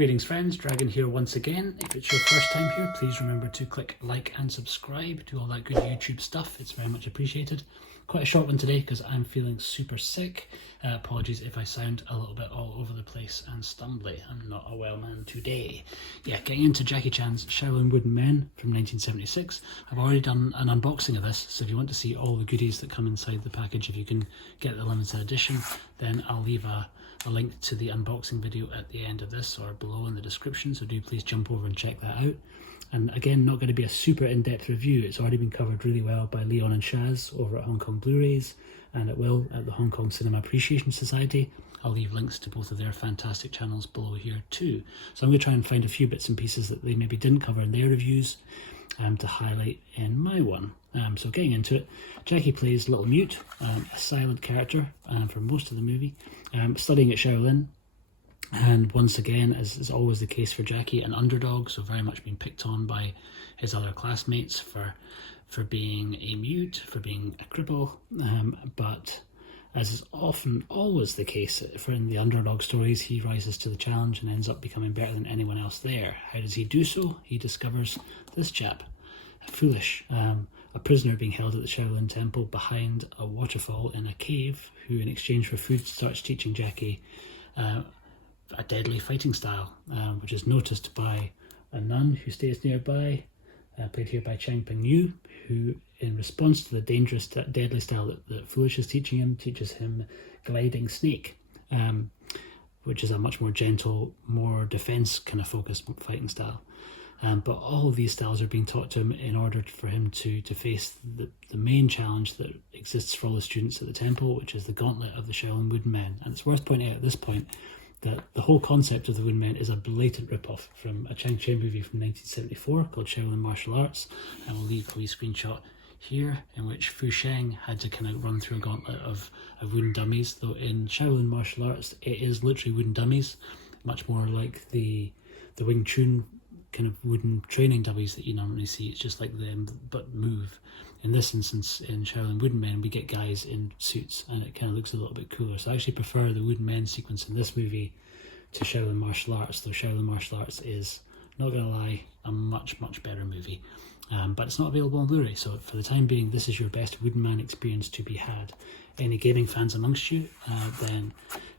Greetings friends, Dragon here once again. If it's your first time here, please remember to click like and subscribe, do all that good YouTube stuff, it's very much appreciated. Quite a short one today because I'm feeling super sick. Apologies if I sound a little bit all over the place and stumbly, I'm not a well man today. Yeah, getting into Jackie Chan's Shaolin Wooden Men from 1976. I've already done an unboxing of this, so if you want to see all the goodies that come inside the package, if you can get the limited edition, then I'll leave a link to the unboxing video at the end of this or below in the description, so do please jump over and check that out. And again, not going to be a super in-depth review, it's already been covered really well by Leon and Shaz over at Hong Kong Blu-rays, and it will at the Hong Kong Cinema Appreciation Society. I'll leave links to both of their fantastic channels below here too. So I'm going to try and find a few bits and pieces that they maybe didn't cover in their reviews to highlight in my one. So getting into it, Jackie plays Little Mute, a silent character for most of the movie, studying at Shaolin, and once again, as is always the case for Jackie, an underdog, so very much being picked on by his other classmates for being a mute, for being a cripple, but as is often always the case for in the underdog stories, he rises to the challenge and ends up becoming better than anyone else there. How does he do so? He discovers this chap, Foolish, a prisoner being held at the Shaolin Temple behind a waterfall in a cave, who in exchange for food starts teaching Jackie a deadly fighting style, which is noticed by a nun who stays nearby, played here by Chang Cheh, who in response to the dangerous deadly style that Foolish is teaching him, teaches him Gliding Snake, which is a much more gentle, more defense kind of focused fighting style. But all of these styles are being taught to him in order for him to face the main challenge that exists for all the students at the temple, which is the gauntlet of the Shaolin Wooden Men. And it's worth pointing out at this point that the whole concept of the Wooden Men is a blatant rip-off from a Chang Cheh movie from 1974 called Shaolin Martial Arts. And we'll leave a wee screenshot here in which Fu Sheng had to kind of run through a gauntlet of wooden dummies, though in Shaolin Martial Arts it is literally wooden dummies, much more like the Wing Chun kind of wooden training dummies that you normally see. It's just like them but move. In this instance, in Shaolin Wooden Men, we get guys in suits and it kind of looks a little bit cooler. So I actually prefer the Wooden Men sequence in this movie to Shaolin Martial Arts, though Shaolin Martial Arts is, not gonna lie, a much better movie. But it's not available on Blu-ray, so for the time being, this is your best Wooden Man experience to be had. Any gaming fans amongst you, then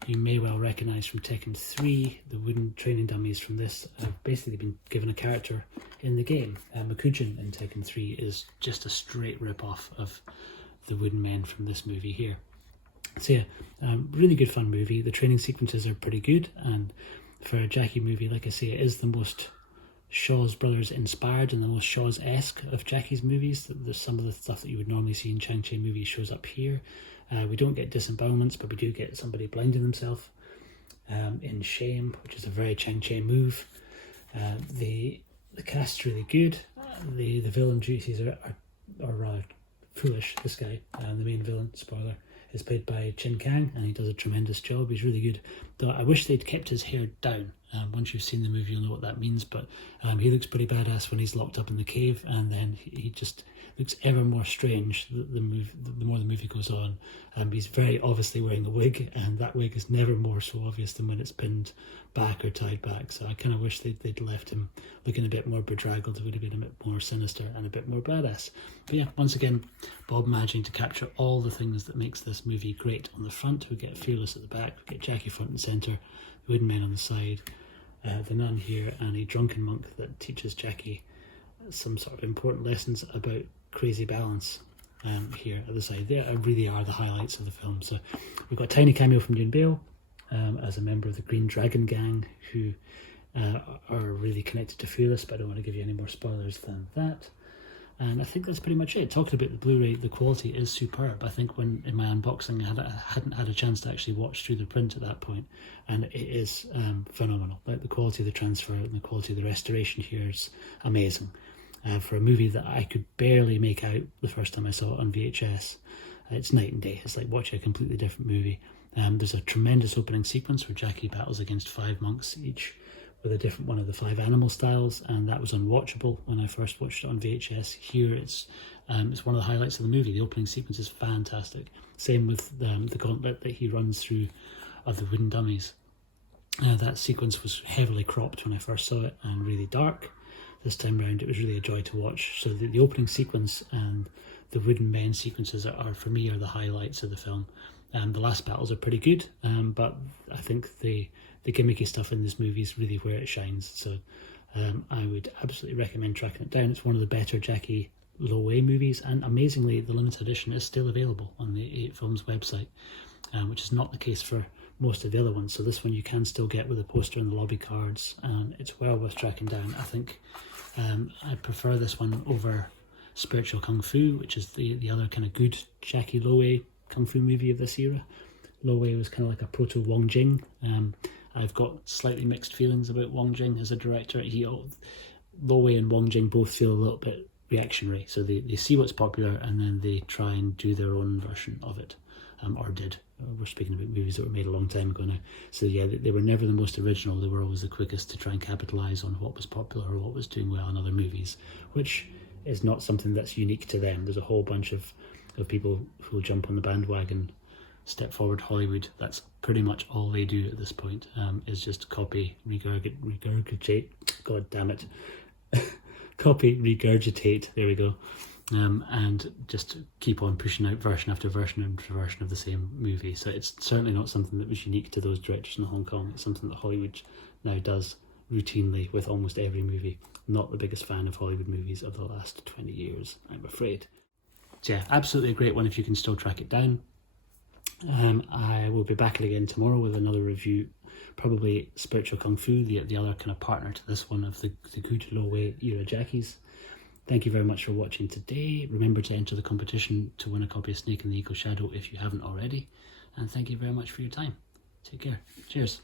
you may well recognise from Tekken 3, the wooden training dummies from this have basically been given a character in the game. Makujin in Tekken 3 is just a straight rip-off of the Wooden Men from this movie here. So yeah, really good fun movie. The training sequences are pretty good, and for a Jackie movie, like I say, it is the most Shaw's Brothers inspired and the most Shaw's-esque of Jackie's movies. There's some of the stuff that you would normally see in Chang Cheh movies shows up here. We don't get disembowelments, but we do get somebody blinding themselves in Shame, which is a very Chang Cheh move. The cast's really good. The villain duties are rather foolish. This guy, the main villain, spoiler, is played by Chin Kang, and he does a tremendous job. He's really good. Though I wish they'd kept his hair down. Once you've seen the movie, you'll know what that means, but he looks pretty badass when he's locked up in the cave, and then he just looks ever more strange the more the movie goes on. He's very obviously wearing a wig, and that wig is never more so obvious than when it's pinned back or tied back, so I kind of wish they'd left him looking a bit more bedraggled. It would have been a bit more sinister and a bit more badass. But yeah, once again, Bob managing to capture all the things that makes this movie great. On the front, we get Fearless at the back, we get Jackie front and centre, the Wooden Men on the side, the nun here, and a drunken monk that teaches Jackie some sort of important lessons about crazy balance here at the side. They really are the highlights of the film. So we've got a tiny cameo from Yuen Biao as a member of the Green Dragon Gang, who are really connected to Fearless, but I don't want to give you any more spoilers than that. And I think that's pretty much it. Talking about the Blu-ray, the quality is superb. I think when in my unboxing I hadn't had a chance to actually watch through the print at that point, and it is phenomenal. Like the quality of the transfer and the quality of the restoration here is amazing. For a movie that I could barely make out the first time I saw it on VHS, it's night and day. It's like watching a completely different movie. There's a tremendous opening sequence where Jackie battles against 5 monks, each with a different one of the 5 animal styles, and that was unwatchable when I first watched it on VHS. Here it's one of the highlights of the movie. The opening sequence is fantastic. Same with the gauntlet that he runs through of the wooden dummies. That sequence was heavily cropped when I first saw it and really dark. This time round it was really a joy to watch. So the opening sequence and the Wooden Men sequences are for me, are the highlights of the film. The last battles are pretty good, but I think the gimmicky stuff in this movie is really where it shines. So I would absolutely recommend tracking it down. It's one of the better Jackie Lo-Wei movies, and amazingly the limited edition is still available on the 8 Films website, which is not the case for most of the other ones. So this one you can still get with the poster and the lobby cards, and it's well worth tracking down. I think I prefer this one over Spiritual Kung Fu, which is the other kind of good Jackie Lo-Wei Kung Fu movie of this era. Lo-Wei was kind of like a proto Wong Jing. I've got slightly mixed feelings about Wong Jing as a director. Lo-Wei and Wong Jing both feel a little bit reactionary, so they see what's popular and then they try and do their own version of it, or did. We're speaking about movies that were made a long time ago now. So yeah, they were never the most original. They were always the quickest to try and capitalise on what was popular or what was doing well in other movies, which is not something that's unique to them. There's a whole bunch of people who will jump on the bandwagon, step forward Hollywood. That's pretty much all they do at this point, is just copy, regurgitate, god damn it, copy, regurgitate, there we go, and just keep on pushing out version after version after version of the same movie. So it's certainly not something that was unique to those directors in Hong Kong. It's something that Hollywood now does routinely with almost every movie. Not the biggest fan of Hollywood movies of the last 20 years, I'm afraid. So yeah, absolutely a great one if you can still track it down. I will be back again tomorrow with another review, probably Spiritual Kung Fu, the other kind of partner to this one of the good Lo-Wei era Jackies. Thank you very much for watching today. Remember to enter the competition to win a copy of Snake in the Eagle Shadow if you haven't already. And thank you very much for your time. Take care. Cheers.